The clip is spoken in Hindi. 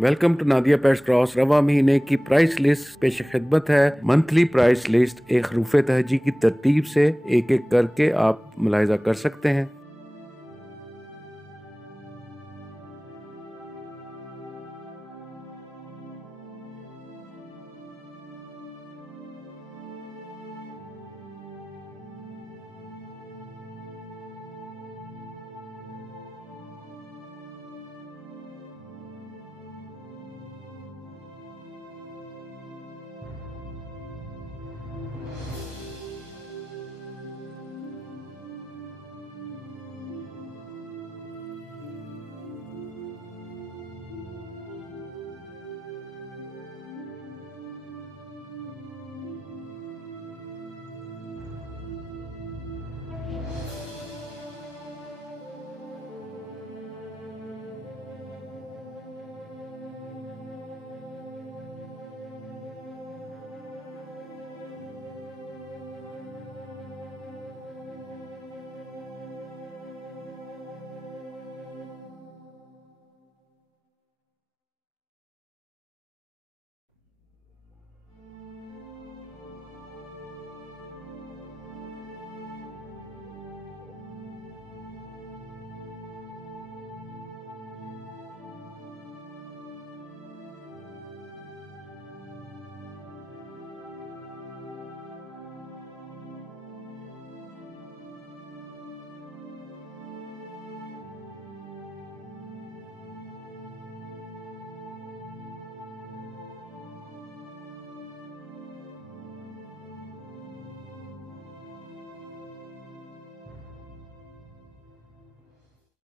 Welcome to Nadia pets cross. रवा महीने की प्राइस लिस्ट पेश खिदमत है। मंथली प्राइस लिस्ट एक हरूफ तहजी की तरतीब से एक एक करके आप मुलाहिजा कर सकते हैं।